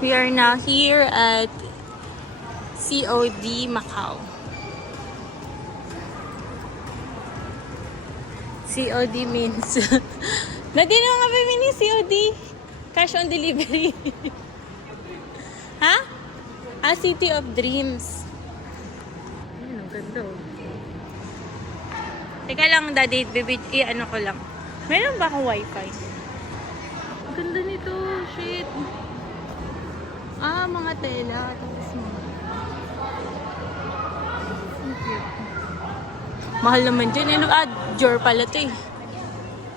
We are now here at COD Macau. COD means Hindi naman nga ba meaning COD? Cash on delivery. Ha? City of Dreams. Ayun, ang ganda oh. Teka lang, Daddy, baby, ano ko lang. Meron ba akong wifi? Ang ganda nito, shit. Mga tela. Tapos mga... Mahal naman dyan. Jor pala to eh.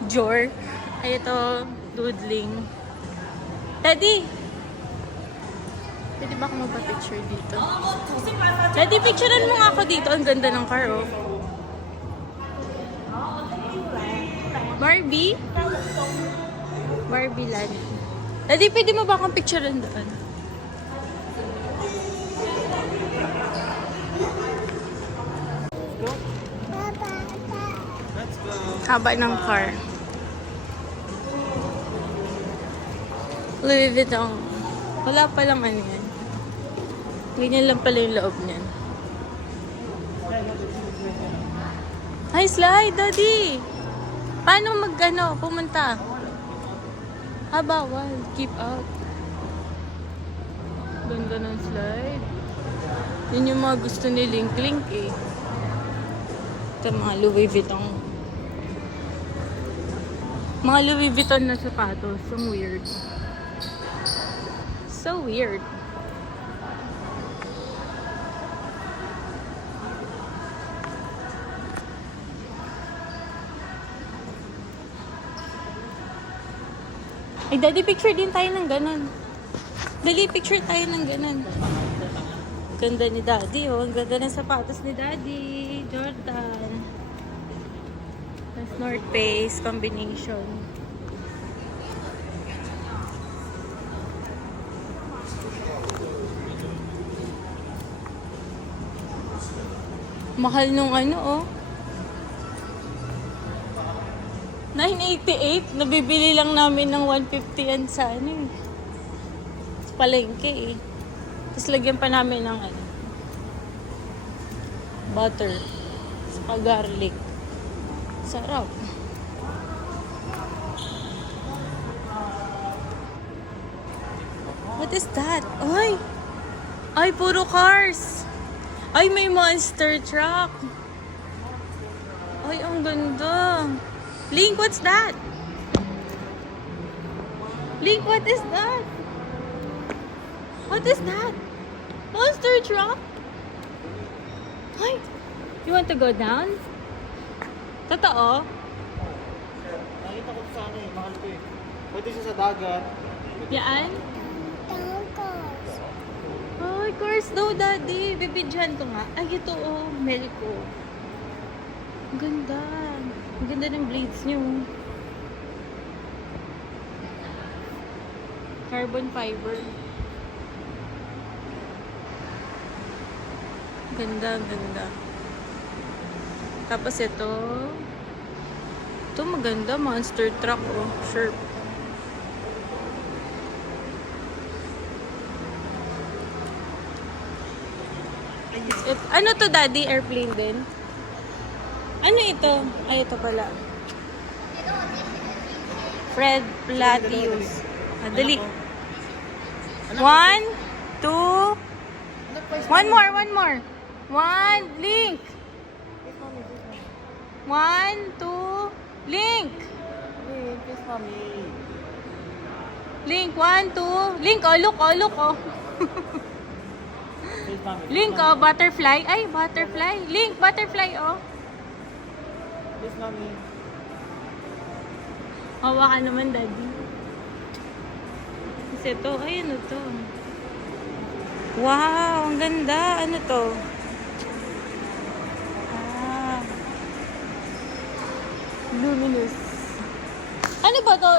Jor. Ay, ito, doodling. Daddy! Pwede ba ako magpa-picture dito? Daddy, picturean mo nga ako dito. Ang ganda ng car, oh. Barbie? Barbie land. Daddy, pwede mo ba akong picturean doon? Haba ng car. Louis Vuitton. Wala pa lang ano yan. Ganyan lang pala yung loob niyan. Hi, slide, Daddy! Paano pumunta? Bawal. Keep out. Ganda ng slide. Yun yung mga gusto ni Link eh. Ito mga Louis Vuitton. Mga Louis Vuitton na sapatos. Ang weird. So weird. Ay, Daddy, picture din tayo ng ganun. Dali, picture tayo ng ganun. Ganda ni Daddy, oh. Ang ganda ng sapatos ni Daddy. Jordan. That's North Face combination. Mahal nung oh. 988. Nabibili lang namin ng 150 yan sa sa palengke eh. Tapos lagyan pa namin ng butter. Saka garlic. Sarap. What is that? Ay, puro cars. Ay, may monster truck. Ay, ang ganda. Link, what's that? Link, what is that? What is that? Monster truck? Ay, you want to go down? Totoo? Nakita ko sa mahal ko eh. Pwede siya sa dagat. Yan? Ay, cars daw, Daddy. Bibidyan ko nga. Ay, ito Melco. Ang ganda. Ang ganda ng blades niyo. Carbon fiber. Ganda, ganda. Tapos ito maganda. Monster truck, Sure. Ano to, Daddy? Airplane din? Ano ito? Ay, ito pala. Fred Platius. Dali. 1, 2. One more. 1, Link. 1, 2, Link. Link, 1, 2. Link, look. Link, butterfly. Ay, butterfly. Link, butterfly, Please, Mami. Hawa ka naman, Daddy. Kasi ito, ano to? Wow, ang ganda. Ano to? Luminous. Ano ba to?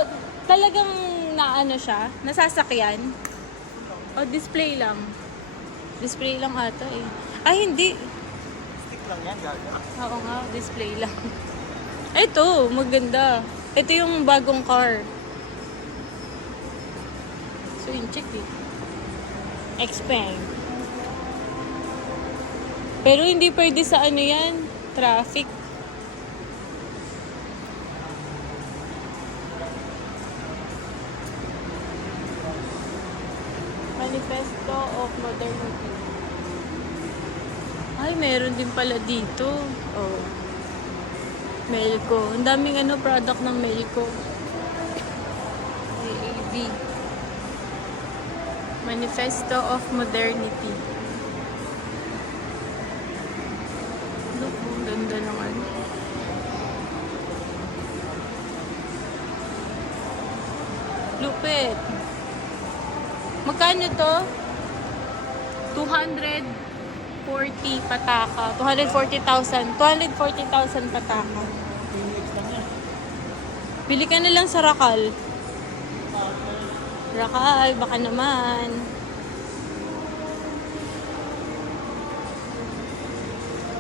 Talagang siya? Nasasakyan? O display lang? Display lang ata eh. Ay, hindi. Stick lang yan, gaga. Oo nga, display lang. Ito, maganda. Ito yung bagong car. So, yun, check eh. Xpeng. Pero hindi pwede sa ano yan, traffic. Manifesto of Modernity. Ay, meron din pala dito. Oh. Melco. Ang daming ano, product ng Melco. AAV. Manifesto of Modernity. Look, ang ganda ng ano. Lupit. Magkano to? 240 pataka. 240,000. 240,000 pataka. Bili ka na lang sa Rakal. Rakal, baka naman.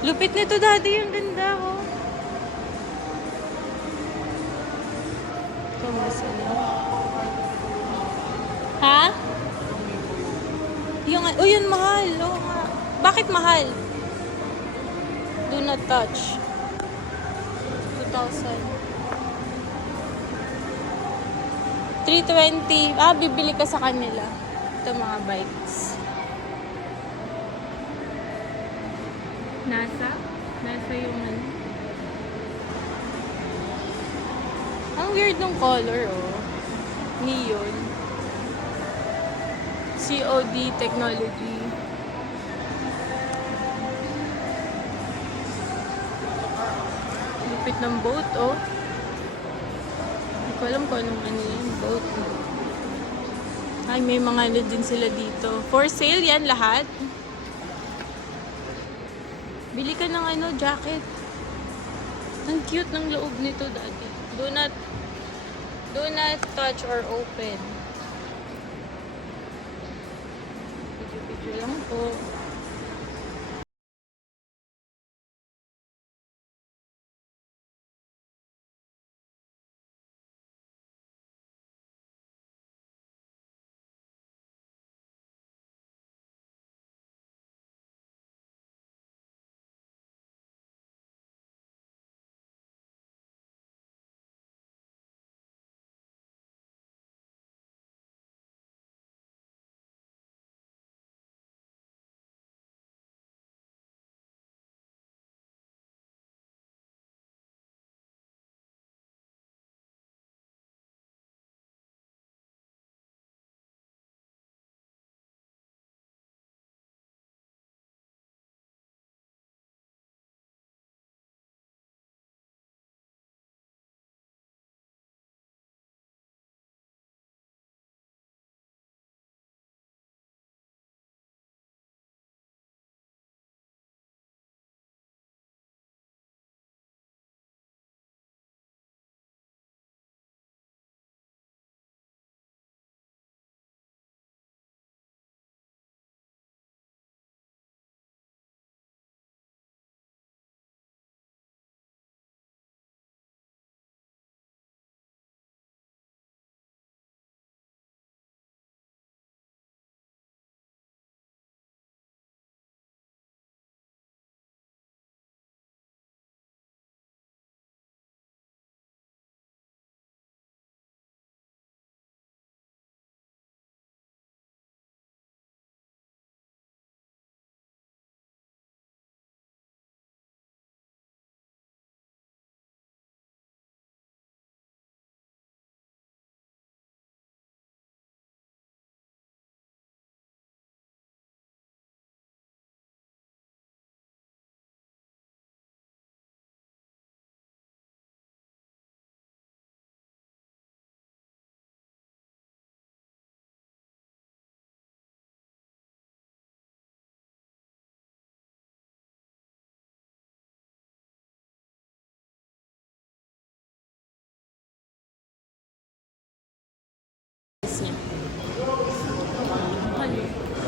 Lupit nito dati, yung ganda oh. Kamusta na? Ha? Yung, oh yun mahal. Oo nga. Bakit mahal? Do not touch. 2,000. 320. Ah, bibili ka sa kanila. Ito mga bikes. Nasa yung ano. Ang weird ng color, oh. Neon. COD technology. Lupit ng boat, oh. Hindi ko alam kung anong ano yan, boat. Ay, may mga ano din sila dito. For sale yan lahat. Bili ka ng ano, jacket. Ang cute ng loob nito dati. Do not touch or open. Video lang po.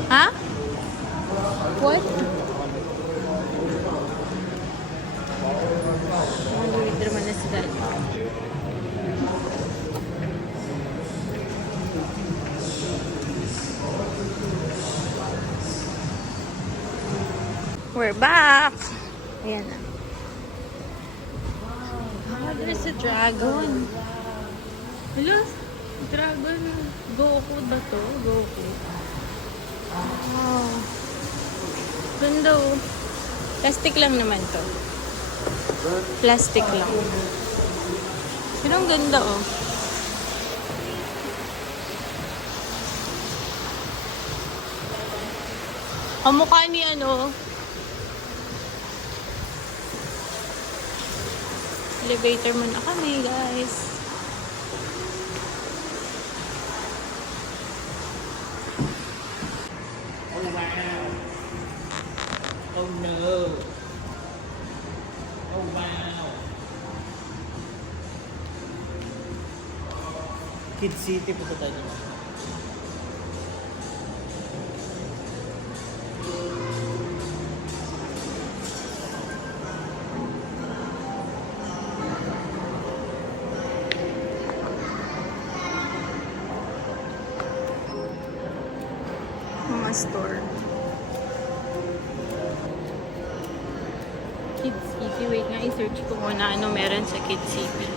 Ha? What? Mag-withdraw man na si Dad. We're back! Ayan na. Oh, there's a dragon. Hello? Dragon. Goku ba to? Goku. Wow. Ganda oh. Plastic lang naman to. Plastic lang. Pero ang ganda oh. Ang mukha ni ano. Elevator muna kami guys. Oh wow. Oh no. Oh wow. Kid City po tayo. Mga store. Kids City. Wait nga, i-search ko muna ano meron sa Kids City.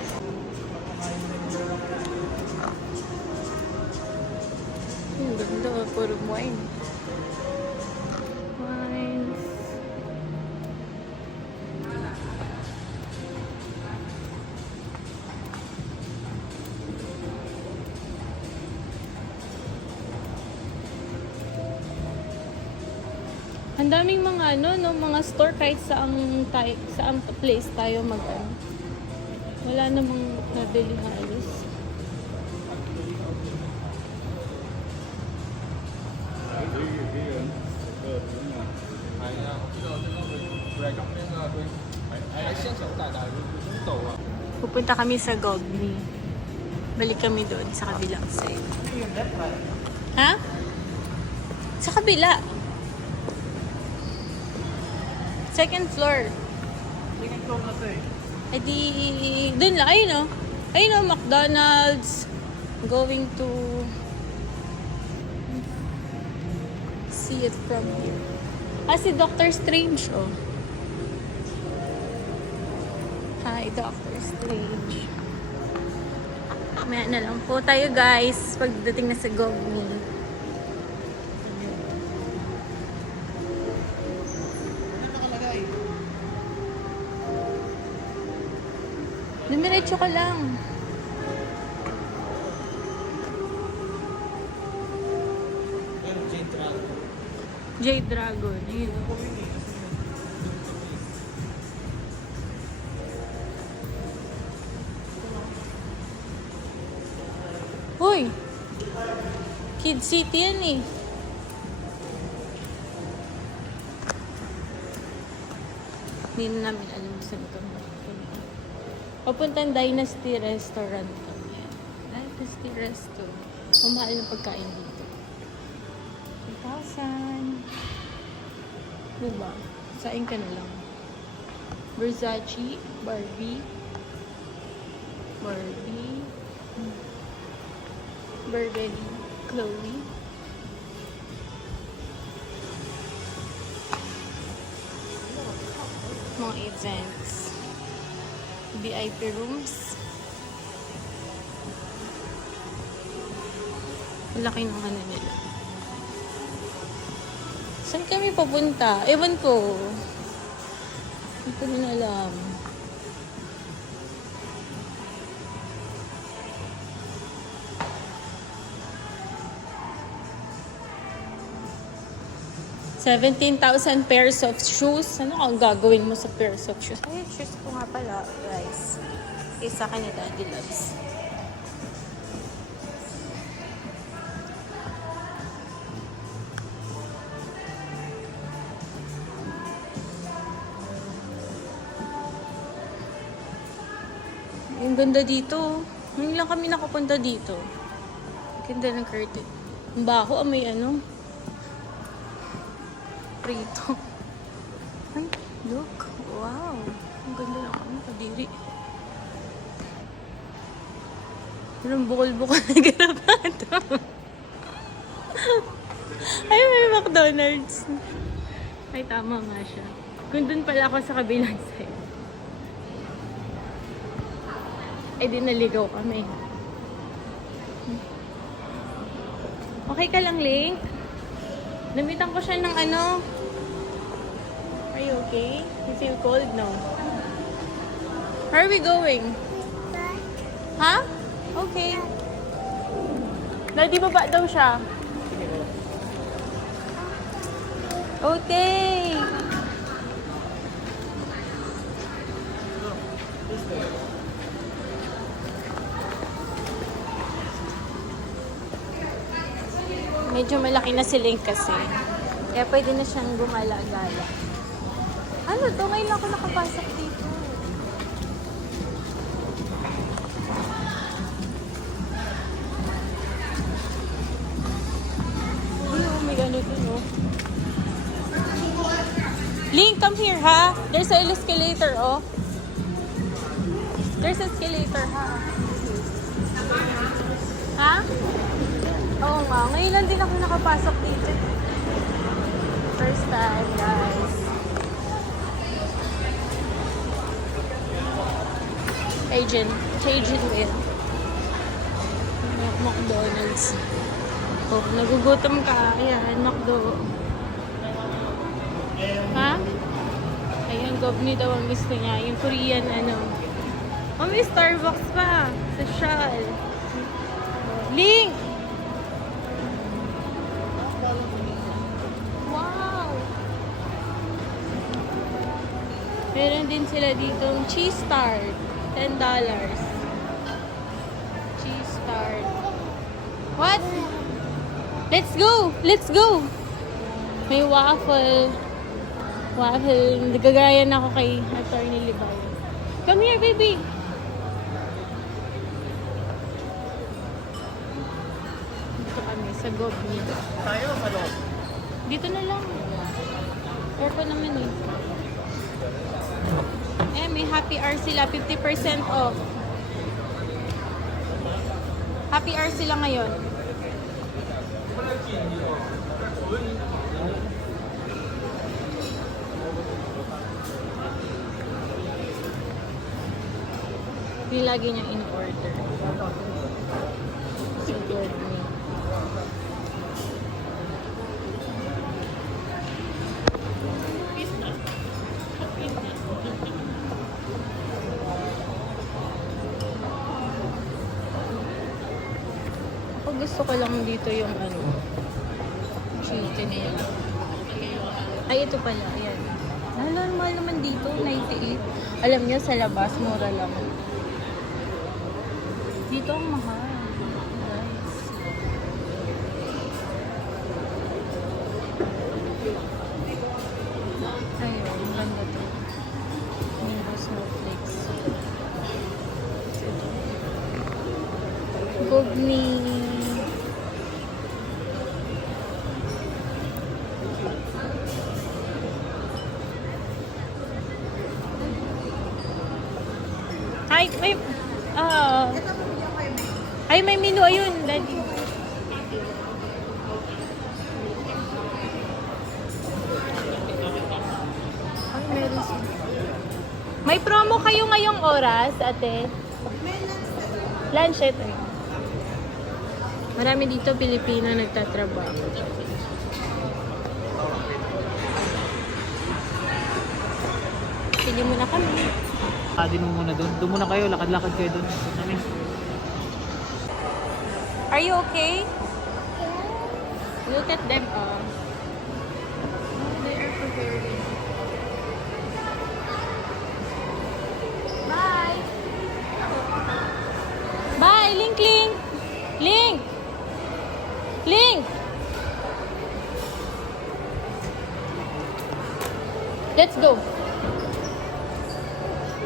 Ang ganda, puro wine. Wines. Ang daming mga ano, no, mga store kahit saang place tayo mag ano. Wala namang nabili halos. Pupunta kami sa Gogni. Balik kami doon sa kabilang side. Ha? Sa kabila. Second floor. Second floor na to eh. Eh di, dun lang. Ayun o. Ayun o, McDonald's. Going to see it from here. Ah, si Doctor Strange, oh. Hi, Doctor Strange. Mamaya na lang po tayo, guys. Pagdating na sa Gogni. Ano nakalagay? Dumiretso ka lang. J-Dragon. Ayun. Hoy! Kid City yan eh. Hindi na namin alam saan ito. Papuntang Dynasty Restaurant kami. Dynasty Resto. Mamahal ng pagkain dito. 2,000. Diba? Sain ka na lang. Versace, Barbie, Burberry, Chloe. Mga events. VIP rooms. Laki ng ano nila. Saan kami papunta? Ewan ko. Hindi ko rin alam. $17,000 pairs of shoes. Ano ang gagawin mo sa pairs of shoes? Ay, shoes ko nga pala, guys. Isa ka ni Daddy Loves. Ang ganda dito. Ngayon lang kami nakapunta dito. Ang ganda ng curtain. Ang baho, may ano. Prito. Ay, look. Wow. Ang ganda ng ano, kadiri. Walang bukol-bukol na garabato. Ay, may McDonald's. Ay, tama nga siya. Kung dun pala ako sa kabilang side. Eh, di naligaw kami. Okay ka lang, Link? Namitan ko siya ng ano. Are you okay? You feel cold? No. Where are we going? Ha? Okay. Daddy, baba daw siya. Okay. Medyo malaki na si Link kasi. Kaya pwede na siyang gumala-gala. Ano to? Ngayon ako nakapasok dito. Ay, may ganito, no? Link, come here, ha? There's an escalator, oh. There's an escalator, ha? Ha? Oo nga. Ngayon lang din ako nakapasok dito. First time, guys. Cajun win. McDonald's. Oh, nagugutom ka. Ayan, McDo. Ha? Ayan, Gobni daw ang gusto niya. Yung Korean, ano. Oh, may Starbucks pa. Social. Link! Wow! Meron din sila ditong cheese tart. $10. Cheese tart. What? Let's go! Let's go! May waffle. Waffle. Nagagaya na ako kay Attorney Libay. Come here, baby! Dito kami sa Gobni. Tayo, ano? Dito na lang. Aircon naman eh. Eh, may happy hour sila. 50% off. Happy hour sila ngayon. Yung lagi niya in-order. Siguro niya. Ako gusto ko lang dito yung ano, chicken nila. Ay, ito pala. Ayan. Normal naman dito, 98. Alam niyo, sa labas, mura lang. Dito ang mahal. Guys. Ayun, ang ganda to. Mango snowflakes. Gobni. Ay, may... Ay, may menu. Ayun, daddy. Ay, meron siya. May promo kayo ngayong oras, ate? Lunch ito. Marami dito Pilipino nagtatrabaho. Sige muna kami. Kadin mo muna doon. Doon muna kayo. Lakad-lakad kayo doon. Kami. Are you okay? Look at them all. They are preparing. Bye! Bye! Link, Link! Link! Link! Let's go!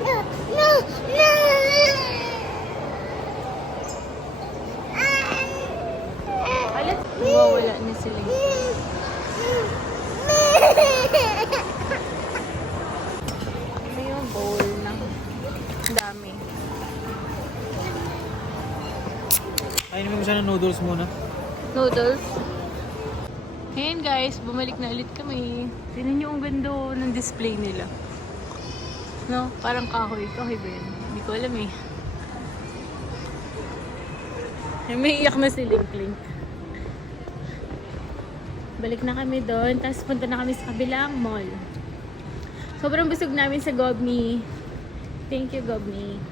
No, no, no. Let's mawawala na sila. May yung bowl ng dami. Kainin mo siya ng noodles muna. Noodles. Ayan guys, bumalik na ulit kami. Tingnan nyo ang ganda ng display nila. No? Parang kahoy. Kahoy ba yun? Hindi ko alam eh. May iyak na si Link Link. Balik na kami doon. Tapos punta na kami sa kabilang mall. Sobrang busog namin sa Gobni. Thank you, Gobni.